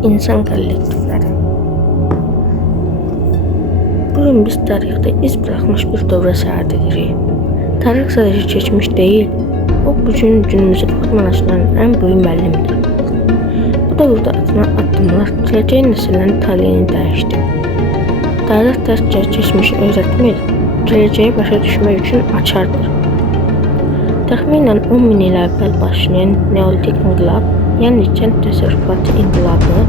İnsan kollektivləri. Bugün biz tarixdə iz bırakmış bir dövrə səyahət edirik. Tarix sadəcə keçmiş deyil, o bugün günümüzü formalaşdıran ən böyük müəllimdir. Bu dövrdə atılan addımlar gələcək nəsillərin taleyini dəyişdi. Tarix təkcə keçmişi öyrətmir, gələcəyi başa düşmək üçün açardır. Təxminən 10 min il əvvəl başlayan Neolitik inqilab, yəni kənd təsərrüfatı inqilabı,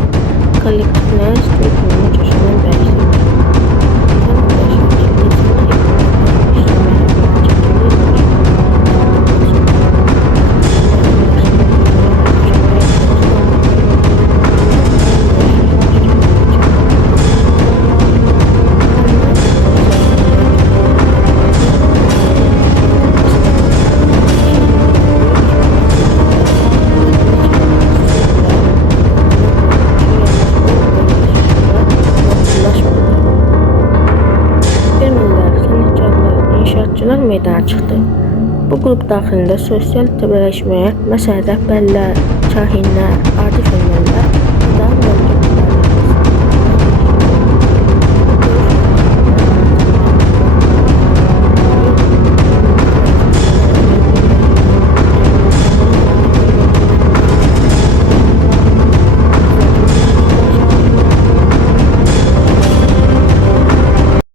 kollektivlərin strukturunu kökündən dəyişdirdi. İnşaatçılar meydana çıxdı. Bu qrup daxilində sosial təbəələşməyə, məsələn rəhbərlər, kahinlər, adi fermerlər